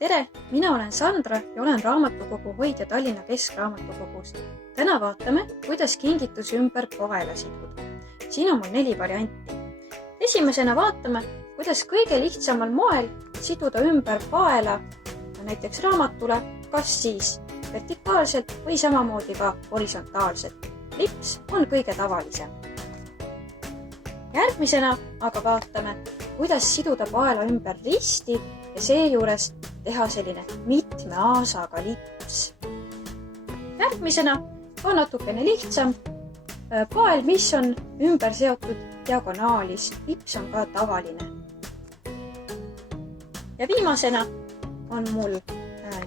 Tere, mina olen Sandra ja olen raamatukogu hoidja Tallinna Keskraamatukogust. Täna vaatame, kuidas kingitusi ümber paela siduda. Siin on mul 4 varianti. Esimesena vaatame, kuidas kõige lihtsamal moel siduda ümber paela näiteks raamatule, kas siis vertikaalselt või samamoodi ka horisontaalselt. Lips on kõige tavalisem. Järgmisena aga vaatame, kuidas siduda paela ümber risti ja seejuures teha selline mitme aasaga lips. Järgmisena on natukene lihtsam pael, mis on ümber seotud diagonaalis. Lips on ka tavaline. Ja viimasena on mul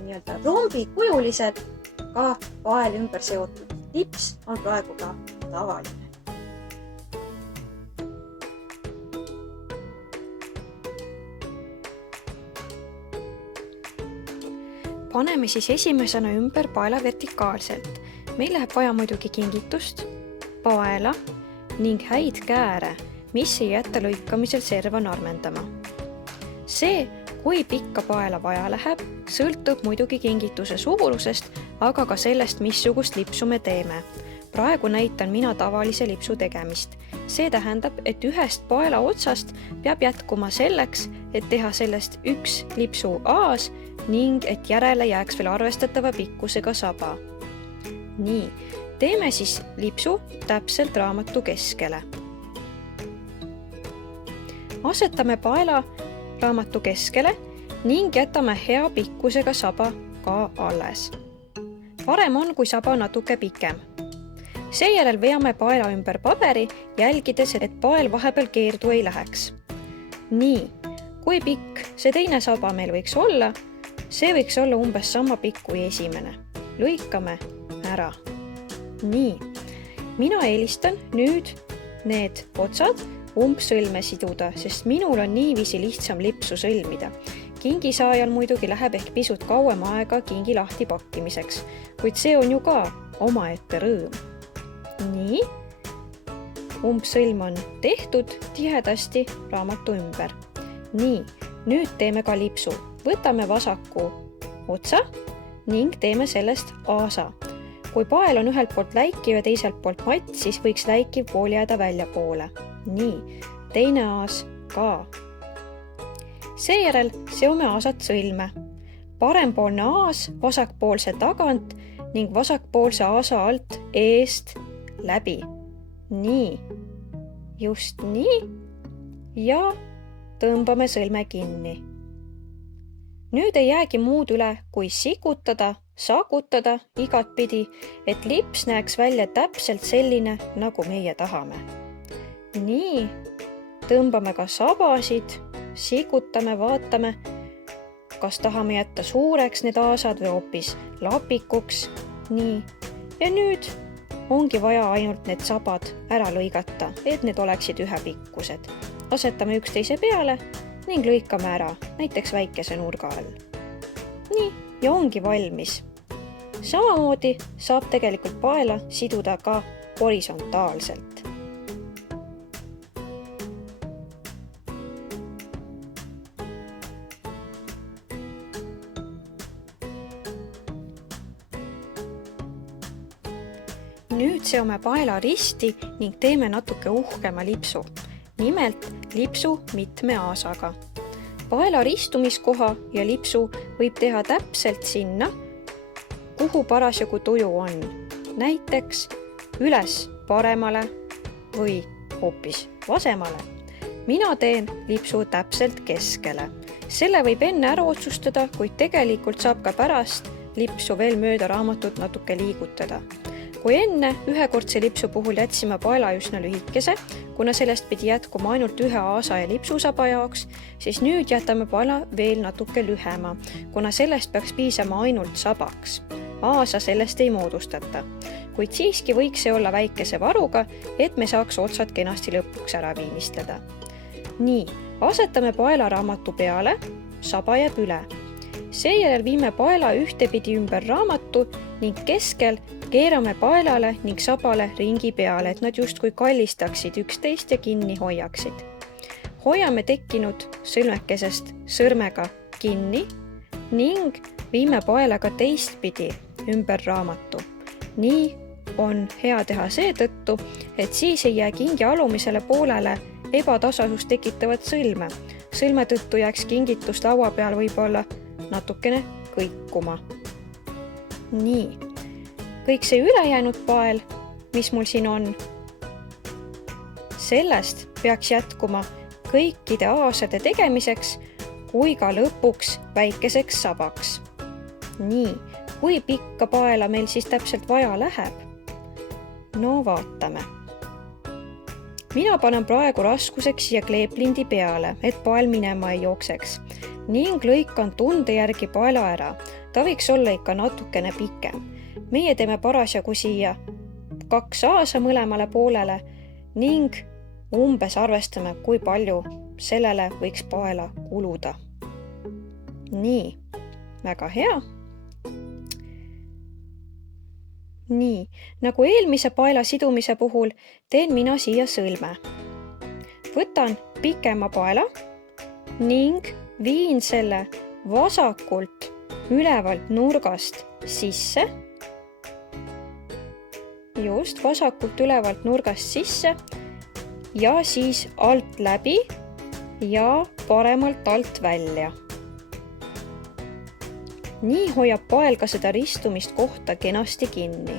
nii-öelda rombikujuliselt ka pael ümber seotud. Lips on praegu ka tavaline. Paneme siis esimesena ümber paela vertikaalselt. Meil läheb vaja muidugi kingitust, paela ning häid kääre, mis ei jätta lõikamisel serva narmendama. See, kui pikka paela vaja läheb, sõltub muidugi kingituse suurusest, aga ka sellest, missugust lipsu me teeme. Praegu näitan mina tavalise lipsu tegemist. See tähendab, et ühest paela otsast peab jätkuma selleks, et teha sellest üks lipsu aas ning et järele jääks veel arvestatava pikkusega saba. Nii, teeme siis lipsu täpselt raamatu keskele. Asetame paela raamatu keskele ning jätame hea pikkusega saba ka alles. Parem on, kui saba natuke pikem. Seejärel veame paela ümber paberi, jälgides, et pael vahepeal keerdu ei läheks. Nii, kui pikk see teine saba meil võiks olla, see võiks olla umbes sama pikk kui esimene. Lõikame ära. Nii, mina eelistan nüüd need otsad umbsõlme siduda, sest minul on niiviisi lihtsam lipsu sõlmida. Kingisaajal muidugi läheb ehk pisut kauem aega kingi lahti pakkimiseks, kuid see on ju ka omaette rõõm. Nii, umbsõlm on tehtud tihedasti raamatu ümber. Nii, nüüd teeme ka lipsu. Võtame vasaku otsa ning teeme sellest aasa. Kui pael on ühelt poolt läikiv ja teiselt poolt matt, siis võiks läikiv pool jääda väljapoole. Nii, teine aas ka. Seejärel seome aasad sõlme. Parempoolne aas vasakpoolse tagant ning vasakpoolse aasa alt eest läbi. Nii, just nii ja tõmbame sõlme kinni. Nüüd ei jäägi muud üle, kui sikutada, sakutada igatpidi, et lips näeks välja täpselt selline, nagu meie tahame. Nii, tõmbame ka sabasid, sikutame, vaatame, kas tahame jätta suureks need aasad või hoopis lapikuks. Nii, ja nüüd ongi vaja ainult need sabad ära lõigata, et need oleksid ühepikkused. Asetame üksteise peale ning lõikame ära, näiteks väikese nurga all. Nii, ja ongi valmis. Samamoodi saab tegelikult paela siduda ka horisontaalselt. Nüüd seome paela risti ning teeme natuke uhkema lipsu. Nimelt lipsu mitme aasaga. Paela ristumiskoha ja lipsu võib teha täpselt sinna, kuhu parasjagu tuju on. Näiteks üles paremale või hoopis vasemale. Mina teen lipsu täpselt keskele. Selle võib enne ära otsustada, kuid tegelikult saab ka pärast lipsu veel mööda raamatut natuke liigutada. Kui enne ühekordse lipsu puhul jätsime paela üsna lühikese, kuna sellest pidi jätkuma ainult ühe aasa ja lipsusaba jaoks, siis nüüd jätame paela veel natuke lühema, kuna sellest peaks piisama ainult sabaks. Aasa sellest ei moodustata, kuid siiski võiks see olla väikese varuga, et me saaks otsad kenasti lõpuks ära viimistleda. Nii, asetame paela raamatu peale, saba jääb üle. Seejärel viime paela ühtepidi ümber raamatu ning keskel keerame paelale ning sabale ringi peale, et nad justkui kallistaksid üksteist ja kinni hoiaksid. Hoiame tekkinud sõlmekesest sõrmega kinni ning viime paela ka teistpidi ümber raamatu. Nii on hea teha seetõttu, et siis ei jää kingi alumisele poolele ebatasasust tekitavat sõlme. Sõlme tõttu jääks kingitus laua peal võib-olla natukene kõikuma. Nii, kõik see ülejäänud pael, mis mul siin on, sellest peaks jätkuma kõikide aasade tegemiseks kui ka lõpuks väikeseks sabaks. Nii, kui pikka paela meil siis täpselt vaja läheb? No vaatame. Mina panen praegu raskuseks siia kleeplindi peale, et pael minema ei jookseks ning lõikan tunde järgi paela ära. Ta võiks olla ikka natukene pikem. Meie teeme parasjagu siia 2 aasa mõlemale poolele ning umbes arvestame, kui palju sellele võiks paela kuluda. Nii, väga hea. Nii, nagu eelmise paela sidumise puhul teen mina siia sõlme. Võtan pikema paela ning viin selle vasakult ülevalt nurgast sisse. Just vasakult ülevalt nurgast sisse ja siis alt läbi ja paremalt alt välja. Nii hoiab pael ka seda ristumist kohta kenasti kinni.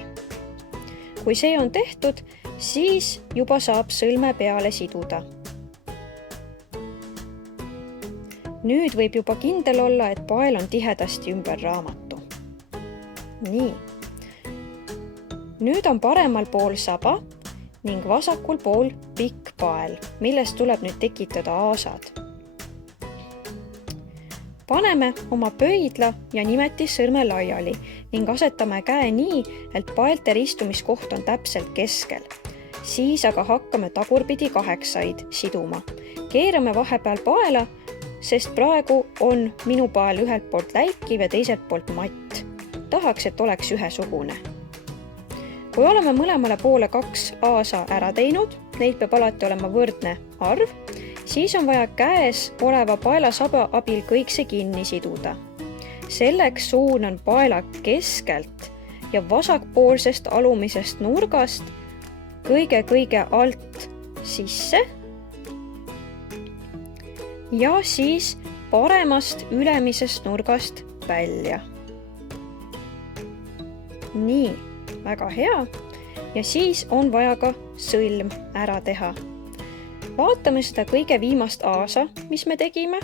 Kui see on tehtud, siis juba saab sõlme peale siduda. Nüüd võib juba kindel olla, et pael on tihedasti ümber raamatu. Nii. Nüüd on paremal pool saba ning vasakul pool pikk pael, millest tuleb nüüd tekitada aasad. Paneme oma pöidla ja nimetissõrme laiali ning asetame käe nii, et paelte ristumiskoht on täpselt keskel. Siis aga hakkame tagurpidi 8 siduma. Keerame vahepeal paela, sest praegu on minu pael ühelt poolt läikiv ja teiselt poolt matt. Tahaks, et oleks ühesugune. Kui oleme mõlemale poole 2 aasa ära teinud, neid peab alati olema võrdne arv, siis on vaja käes oleva paelasaba abil kõik see kinni siduda. Selleks suunan paela keskelt ja vasakpoolsest alumisest nurgast kõige alt sisse ja siis paremast ülemisest nurgast välja. Nii, väga hea. Ja siis on vaja ka sõlm ära teha. Vaatame seda kõige viimast aasa, mis me tegime.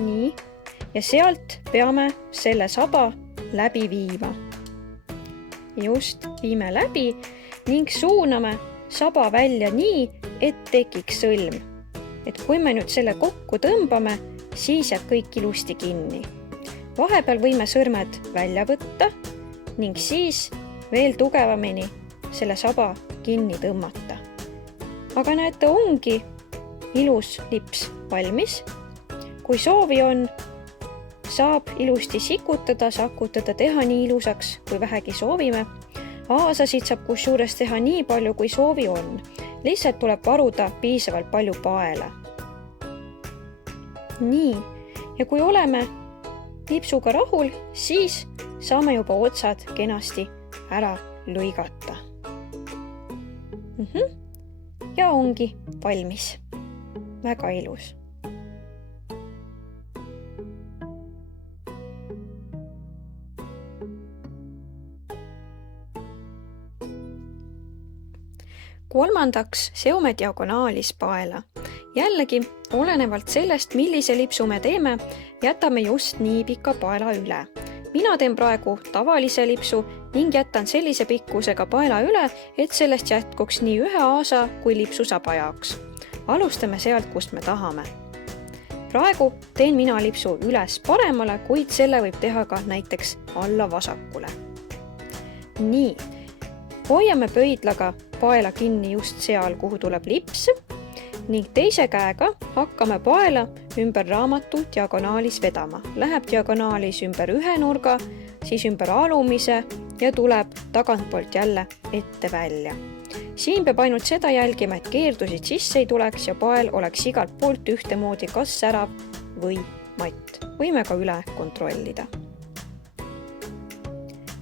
Nii, ja sealt peame selle saba läbi viima. Just, viime läbi ning suuname saba välja nii, et tekiks sõlm. Et kui me nüüd selle kokku tõmbame, siis jääb kõik ilusti kinni. Vahepeal võime sõrmed välja võtta ning siis veel tugevamini selle saba kinni tõmmata. Aga näete, ongi ilus lips valmis. Kui soovi on, saab ilusti sikutada, sakutada, teha nii ilusaks, kui vähegi soovime. Aasasid saab kusjuures teha nii palju, kui soovi on. Lihtsalt tuleb varuda piisavalt palju paela. Nii, ja kui oleme lipsuga rahul, siis saame juba otsad kenasti ära lõigata. Ja ongi valmis. Väga ilus. Kolmandaks seome diagonaalis paela. Jällegi, olenevalt sellest, millise lipsu me teeme, jätame just nii pika paela üle. Mina teen praegu tavalise lipsu ning jätan sellise pikkusega paela üle, et sellest jätkuks nii ühe aasa kui lipsu saba jaoks. Alustame sealt, kust me tahame. Praegu teen mina lipsu üles paremale, kuid selle võib teha ka näiteks alla vasakule. Nii, hoiame pöidlaga paela kinni just seal, kuhu tuleb lips ning teise käega hakkame paela ümber raamatu diagonaalis vedama. Läheb diagonaalis ümber ühe nurga, siis ümber alumise ja tuleb tagantpoolt jälle ette välja. Siin peab ainult seda jälgima, et keerdusid sisse ei tuleks ja pael oleks igalt poolt ühtemoodi kas särav või matt. Võime ka üle kontrollida.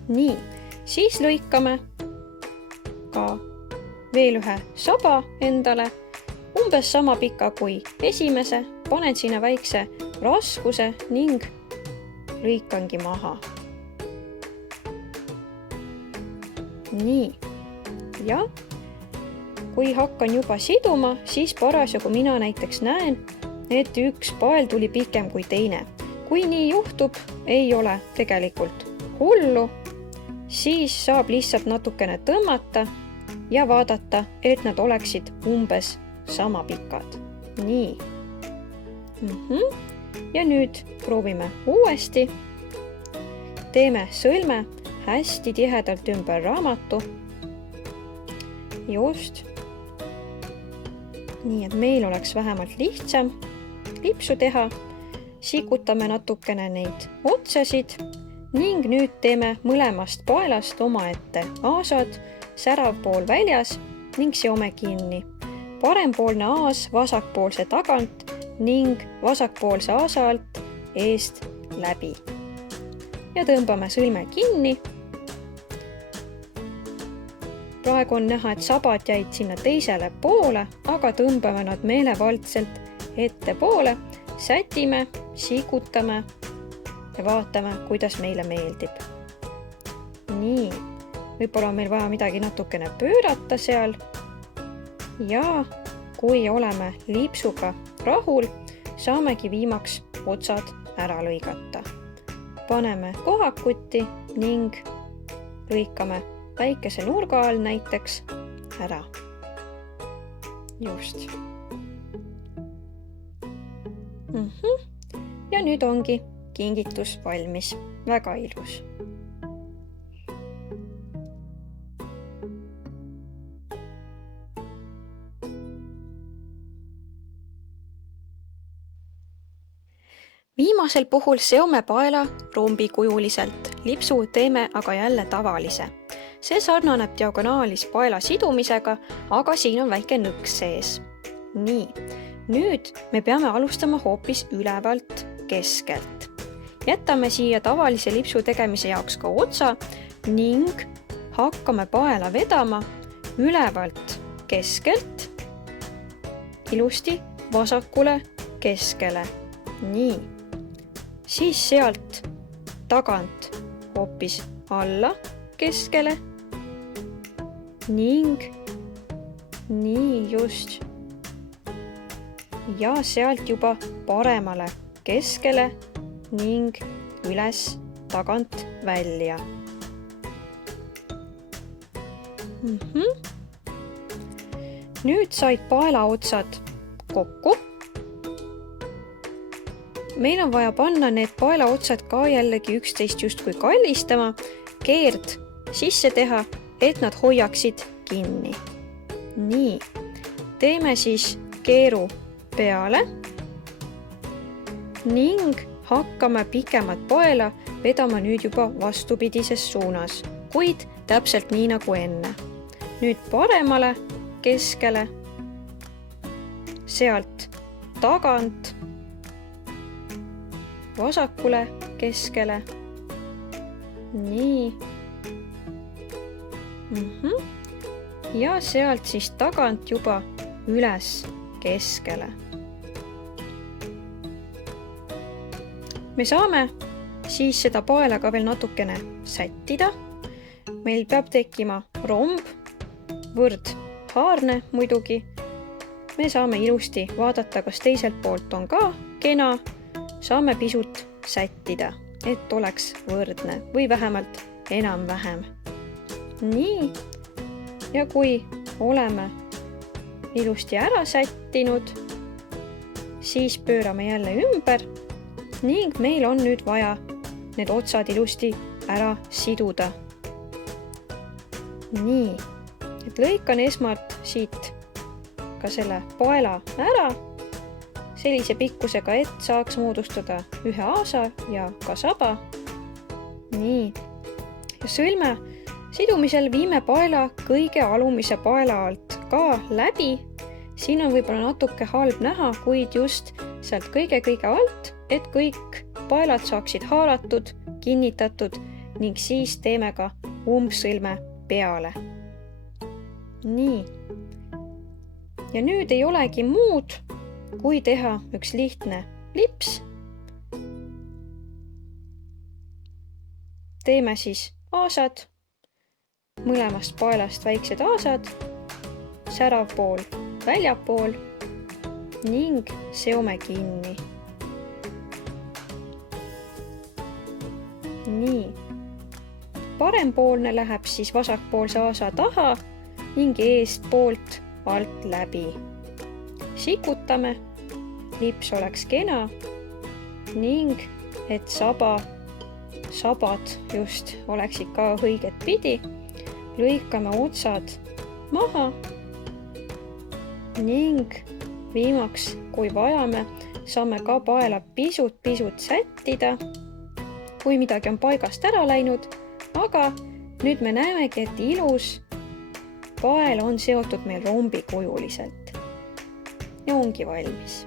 Nii, siis lõikame ka veel ühe saba endale, umbes sama pika kui esimese, panen sinna väikse raskuse ning lõikangi maha. Nii, ja kui hakkan juba siduma, siis parasjagu mina näiteks näen, et üks pael tuli pikem kui teine. Kui nii juhtub, ei ole tegelikult hullu, siis saab lihtsalt natukene tõmmata ja vaadata, et nad oleksid umbes sama pikad. Nii. Ja nüüd proovime uuesti. Teeme sõlme hästi tihedalt ümber raamatu. Just. Nii, et meil oleks vähemalt lihtsam lipsu teha. Sikutame natukene neid otsasid ning nüüd teeme mõlemast paelast omaette aasad, särav pool väljas ning seome kinni. Parempoolne aas vasakpoolse tagant ning vasakpoolse aasa alt eest läbi. Ja tõmbame sõlme kinni. Praegu on näha, et sabad jäid sinna teisele poole, aga tõmbame nad meelevaldselt ettepoole, sätime, sikutame ja vaatame, kuidas meile meeldib. Nii, võib-olla on meil vaja midagi natukene pöörata seal. Ja kui oleme lipsuga rahul, saamegi viimaks otsad ära lõigata. Paneme kohakutti ning lõikame väikese nurga all näiteks ära. Just. Ja nüüd ongi kingitus valmis. Väga ilus. Viimasel puhul seome paela rombikujuliselt. Lipsu teeme aga jälle tavalise. See sarnaneb diagonaalis paela sidumisega, aga siin on väike nõks sees. Nii, nüüd me peame alustama hoopis ülevalt keskelt. Jätame siia tavalise lipsu tegemise jaoks ka otsa ning hakkame paela vedama ülevalt keskelt ilusti vasakule keskele. Nii, siis sealt tagant hoopis alla keskele ning nii just. Ja sealt juba paremale keskele ning üles tagant välja. Nüüd said paela otsad kokku. Meil on vaja panna need paela otsad ka jällegi üksteist justkui kallistama, keerd sisse teha, et nad hoiaksid kinni. Nii, teeme siis keeru peale ning hakkame pikemat paela vedama nüüd juba vastupidises suunas, kuid täpselt nii nagu enne. Nüüd paremale keskele, sealt tagant vasakule keskele. Nii. Ja sealt siis tagant juba üles keskele. Me saame siis seda paela ka veel natukene sättida. Meil peab tekkima romb, võrdhaarne muidugi. Me saame ilusti vaadata, kas teiselt poolt on ka kena. Saame pisut sättida, et oleks võrdne või vähemalt enam-vähem. Nii, ja kui oleme ilusti ära sättinud, siis pöörame jälle ümber ning meil on nüüd vaja need otsad ilusti ära siduda. Nii, et lõikan esmalt siit ka selle paela ära sellise pikkusega, et saaks moodustada ühe aasa ja ka saba. Nii, ja sõlme sidumisel viime paela kõige alumise paela alt ka läbi. Siin on võib-olla natuke halb näha, kuid just sealt kõige alt et kõik paelad saaksid haaratud, kinnitatud ning siis teeme ka umbsõlme peale. Nii. Ja nüüd ei olegi muud, kui teha üks lihtne lips. Teeme siis aasad, mõlemast paelast väiksed aasad, särav pool väljapool ning seome kinni. Nii. Parempoolne läheb siis vasakpoolse aasa taha ning eestpoolt alt läbi. Sikutame, lips oleks kena ning et sabad just oleksid ka õiget pidi, lõikame otsad maha ning viimaks, kui vajame, saame ka paela pisut sättida, kui midagi on paigast ära läinud, aga nüüd me näemegi, et ilus pael on seotud meil rombikujuliselt ja ongi valmis.